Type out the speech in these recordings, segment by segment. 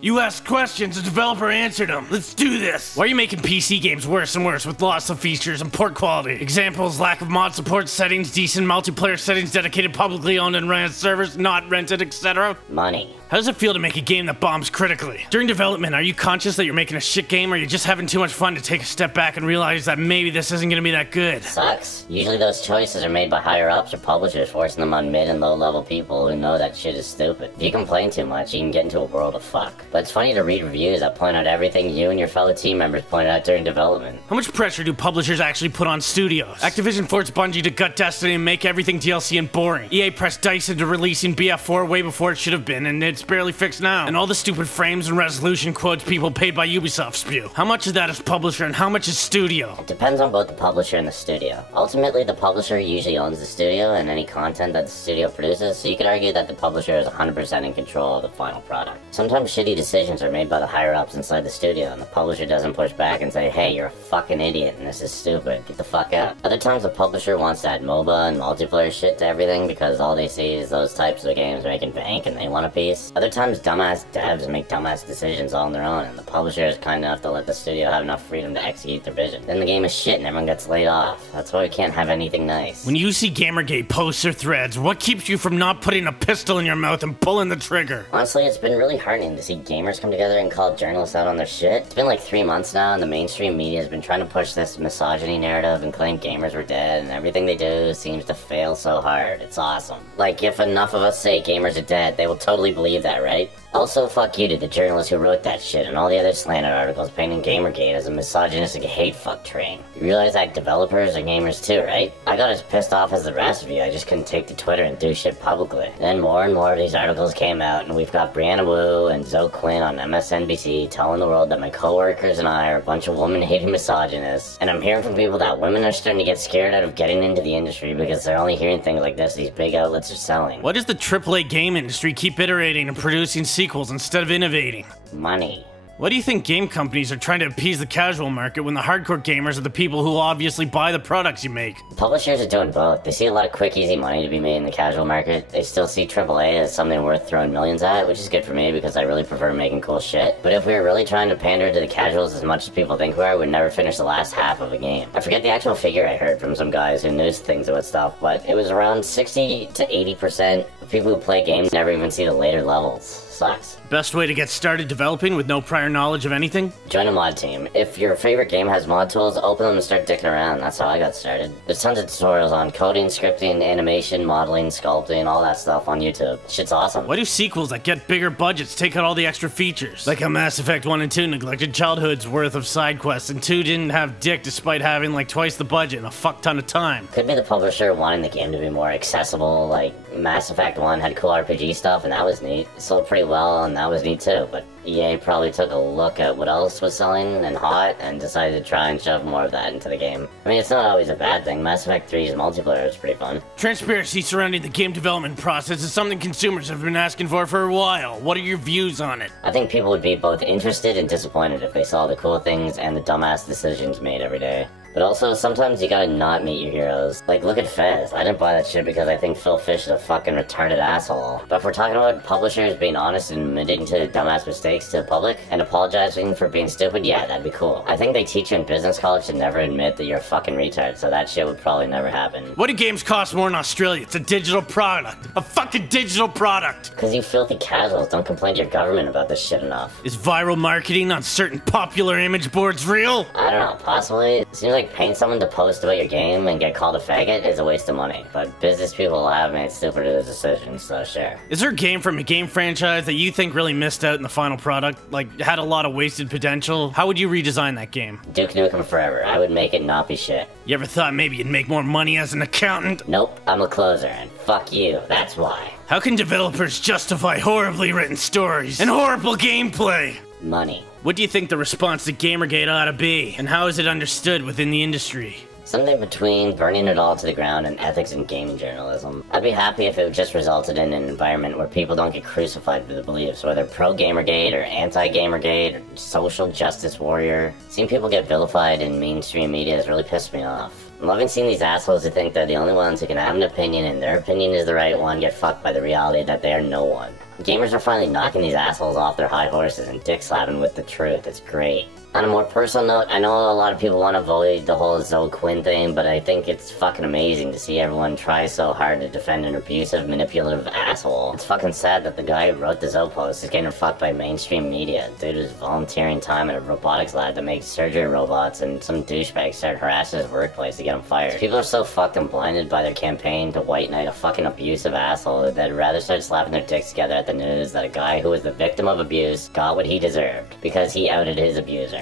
You asked questions, the developer answered them. Let's do this. Why are you making PC games worse and worse with lots of features and poor quality? Examples: lack of mod support settings, decent multiplayer settings, dedicated publicly owned and ran servers, not rented, etc. Money. How does it feel to make a game that bombs critically? During development, are you conscious that you're making a shit game, or are you just having too much fun to take a step back and realize that maybe this isn't gonna be that good? Sucks. Usually those choices are made by higher ups or publishers, forcing them on mid and low level people who know that shit is stupid. If you complain too much, you can get into a world of fuck. But it's funny to read reviews that point out everything you and your fellow team members pointed out during development. How much pressure do publishers actually put on studios? Activision forced Bungie to gut Destiny and make everything DLC and boring. EA pressed DICE into releasing BF4 way before it should have been, and it's barely fixed now. And all the stupid frames and resolution quotes people paid by Ubisoft spew. How much of that is publisher and how much is studio? It depends on both the publisher and the studio. Ultimately, the publisher usually owns the studio and any content that the studio produces, so you could argue that the publisher is 100% in control of the final product. Sometimes shitty decisions are made by the higher-ups inside the studio, and the publisher doesn't push back and say, hey, you're a fucking idiot and this is stupid, get the fuck out. Other times the publisher wants to add MOBA and multiplayer shit to everything because all they see is those types of games making bank and they want a piece. Other times dumbass devs make dumbass decisions all on their own, and the publisher is kind enough to let the studio have enough freedom to execute their vision. Then the game is shit and everyone gets laid off. That's why we can't have anything nice. When you see Gamergate posts or threads, what keeps you from not putting a pistol in your mouth and pulling the trigger? Honestly, it's been really heartening to see gamers come together and call journalists out on their shit. It's been like 3 months now, and the mainstream media has been trying to push this misogyny narrative and claim gamers were dead, and everything they do seems to fail so hard. It's awesome. Like, if enough of us say gamers are dead, they will totally believe that, right? Also, fuck you to the journalist who wrote that shit and all the other slanted articles painting Gamergate as a misogynistic hate fuck train. You realize that developers are gamers too, right? I got as pissed off as the rest of you, I just couldn't take to Twitter and do shit publicly. Then more and more of these articles came out, and we've got Brianna Wu and Zoe Quinn on MSNBC telling the world that my coworkers and I are a bunch of woman-hating misogynists, and I'm hearing from people that women are starting to get scared out of getting into the industry because they're only hearing things like this these big outlets are selling. Why does the AAA game industry keep iterating and producing sequels instead of innovating? Money. Why do you think game companies are trying to appease the casual market when the hardcore gamers are the people who obviously buy the products you make? Publishers are doing both. They see a lot of quick, easy money to be made in the casual market. They still see AAA as something worth throwing millions at, which is good for me because I really prefer making cool shit. But if we were really trying to pander to the casuals as much as people think we are, we'd never finish the last half of a game. I forget the actual figure I heard from some guys who knew things about stuff, but it was around 60 to 80% of people who play games never even see the later levels. Sucks. Best way to get started developing with no prior knowledge of anything? Join a mod team. If your favorite game has mod tools, open them and start dicking around. That's how I got started. There's tons of tutorials on coding, scripting, animation, modeling, sculpting, all that stuff on YouTube. Shit's awesome. Why do sequels that get bigger budgets take out all the extra features? Like how Mass Effect 1 and 2 neglected childhood's worth of side quests, and 2 didn't have dick despite having like twice the budget and a fuck ton of time. Could be the publisher wanting the game to be more accessible. Like Mass Effect 1 had cool RPG stuff and that was neat. It sold pretty well and that was neat too, but EA probably took a look at what else was selling and hot and decided to try and shove more of that into the game. I mean, it's not always a bad thing. Mass Effect 3's multiplayer is pretty fun. Transparency surrounding the game development process is something consumers have been asking for a while. What are your views on it? I think people would be both interested and disappointed if they saw the cool things and the dumbass decisions made every day. But also, sometimes you gotta not meet your heroes. Like, look at Fez. I didn't buy that shit because I think Phil Fish is a fucking retarded asshole. But if we're talking about publishers being honest and admitting to dumbass mistakes to the public and apologizing for being stupid, yeah, that'd be cool. I think they teach you in business college to never admit that you're a fucking retard, so that shit would probably never happen. What do games cost more in Australia? It's a digital product. A fucking digital product! Cause you filthy casuals don't complain to your government about this shit enough. Is viral marketing on certain popular image boards real? I don't know, possibly. It seems like paying someone to post about your game and get called a faggot is a waste of money, but business people have made stupider decisions, so sure. Is there a game from a game franchise that you think really missed out in the final product? Like, had a lot of wasted potential? How would you redesign that game? Duke Nukem Forever. I would make it not be shit. You ever thought maybe you'd make more money as an accountant? Nope, I'm a closer, and fuck you, that's why. How can developers justify horribly written stories and horrible gameplay? Money. What do you think the response to Gamergate ought to be, and how is it understood within the industry? Something between burning it all to the ground and ethics in gaming journalism. I'd be happy if it just resulted in an environment where people don't get crucified for their beliefs, whether pro-Gamergate or anti-Gamergate or social justice warrior. Seeing people get vilified in mainstream media has really pissed me off. I'm loving seeing these assholes who think they're the only ones who can have an opinion and their opinion is the right one get fucked by the reality that they are no one. Gamers are finally knocking these assholes off their high horses and dick slapping with the truth. It's great. On a more personal note, I know a lot of people want to avoid the whole Zoe Quinn thing, but I think it's fucking amazing to see everyone try so hard to defend an abusive, manipulative asshole. It's fucking sad that the guy who wrote the Zoe post is getting fucked by mainstream media. Dude was volunteering time at a robotics lab to make surgery robots, and some douchebag started harassing his workplace to get him fired. People are so fucking blinded by their campaign to white knight a fucking abusive asshole that they'd rather start slapping their dicks together at the news that a guy who was the victim of abuse got what he deserved because he outed his abuser.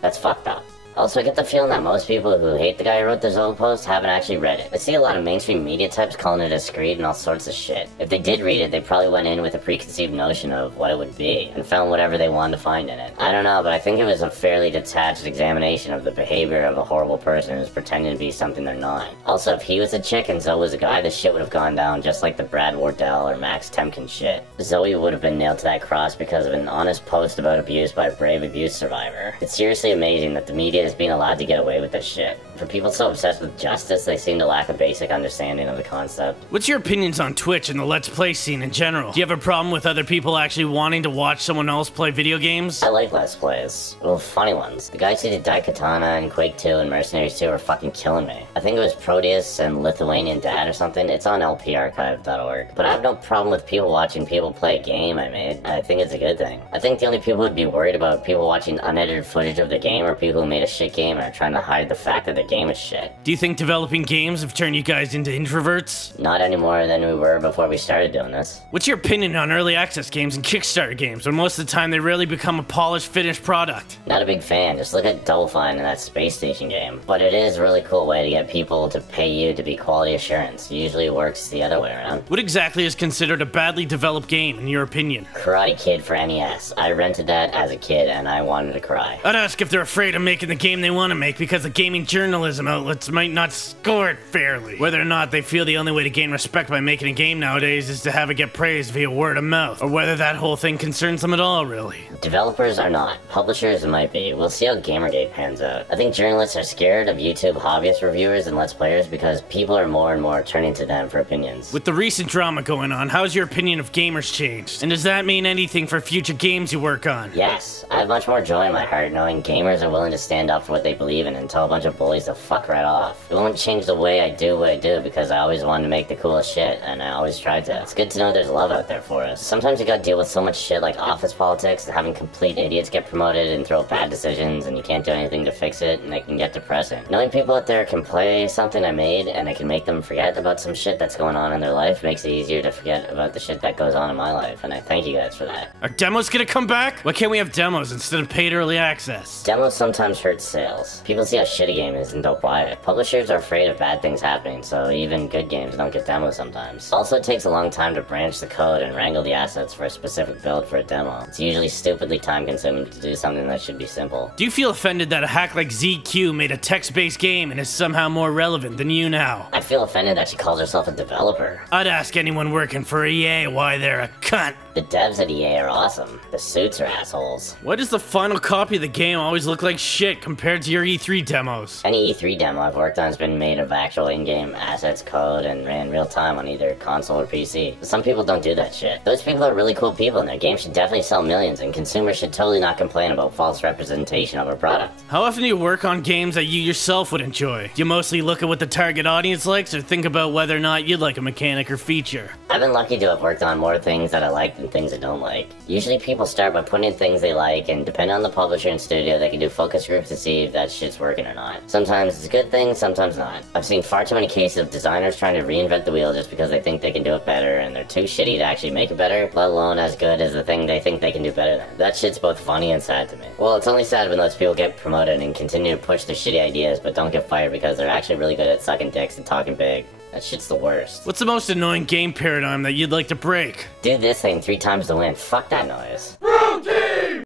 That's fucked up. Also, I get the feeling that most people who hate the guy who wrote the Zoe post haven't actually read it. I see a lot of mainstream media types calling it a screed and all sorts of shit. If they did read it, they probably went in with a preconceived notion of what it would be, and found whatever they wanted to find in it. I don't know, but I think it was a fairly detached examination of the behavior of a horrible person who's pretending to be something they're not. Also, if he was a chick and Zoe was a guy, this shit would have gone down just like the Brad Wardell or Max Temkin shit. Zoe would have been nailed to that cross because of an honest post about abuse by a brave abuse survivor. It's seriously amazing that the media is being allowed to get away with this shit. For people so obsessed with justice, they seem to lack a basic understanding of the concept. What's your opinions on Twitch and the Let's Play scene in general? Do you have a problem with other people actually wanting to watch someone else play video games? I like Let's Plays. Well, funny ones. The guys who did Daikatana and Quake 2 and Mercenaries 2 are fucking killing me. I think it was Proteus and Lithuanian Dad or something. It's on lparchive.org. But I have no problem with people watching people play a game I made. I think it's a good thing. I think the only people who'd be worried about people watching unedited footage of the game are people who made a shit game and are trying to hide the fact that the game is shit. Do you think developing games have turned you guys into introverts? Not any more than we were before we started doing this. What's your opinion on early access games and Kickstarter games, when most of the time they rarely become a polished, finished product? Not a big fan. Just look at Double Fine and that space station game. But it is a really cool way to get people to pay you to be quality assurance. It usually works the other way around. What exactly is considered a badly developed game, in your opinion? Karate Kid for NES. I rented that as a kid and I wanted to cry. I'd ask if they're afraid of making the game they want to make because the gaming journalism outlets might not score it fairly. Whether or not they feel the only way to gain respect by making a game nowadays is to have it get praised via word of mouth, or whether that whole thing concerns them at all, really. Developers are not. Publishers might be. We'll see how Gamergate pans out. I think journalists are scared of YouTube hobbyist reviewers and Let's Players because people are more and more turning to them for opinions. With the recent drama going on, how's your opinion of gamers changed? And does that mean anything for future games you work on? Yes. I have much more joy in my heart knowing gamers are willing to stand up for what they believe in and tell a bunch of bullies to fuck right off. It won't change the way I do what I do because I always wanted to make the coolest shit and I always tried to. It's good to know there's love out there for us. Sometimes you gotta deal with so much shit like office politics and having complete idiots get promoted and throw bad decisions and you can't do anything to fix it and it can get depressing. Knowing people out there can play something I made and I can make them forget about some shit that's going on in their life makes it easier to forget about the shit that goes on in my life, and I thank you guys for that. Are demos gonna come back? Why can't we have demos instead of paid early access? Demos sometimes hurt sales. People see how shitty a game is and don't buy it. Publishers are afraid of bad things happening, so even good games don't get demos sometimes. Also, it takes a long time to branch the code and wrangle the assets for a specific build for a demo. It's usually stupidly time consuming to do something that should be simple. Do you feel offended that a hack like ZQ made a text-based game and is somehow more relevant than you now? I feel offended that she calls herself a developer. I'd ask anyone working for EA why they're a cunt. The devs at EA are awesome. The suits are assholes. Why does the final copy of the game always look like shit compared to your E3 demos? Any E3 demo I've worked on has been made of actual in-game assets, code, and ran real time on either console or PC. But some people don't do that shit. Those people are really cool people and their games should definitely sell millions and consumers should totally not complain about false representation of a product. How often do you work on games that you yourself would enjoy? Do you mostly look at what the target audience likes or think about whether or not you'd like a mechanic or feature? I've been lucky to have worked on more things that I like than things I don't like. Usually people start by putting in things they like and depending on the publisher and studio they can do focus groups to see if that shit's working or not. Sometimes it's a good thing, sometimes not. I've seen far too many cases of designers trying to reinvent the wheel just because they think they can do it better and they're too shitty to actually make it better, let alone as good as the thing they think they can do better than. That shit's both funny and sad to me. Well, it's only sad when those people get promoted and continue to push their shitty ideas but don't get fired because they're actually really good at sucking dicks and talking big. That shit's the worst. What's the most annoying game paradigm that you'd like to break? Do this thing 3 times to win. Fuck that noise.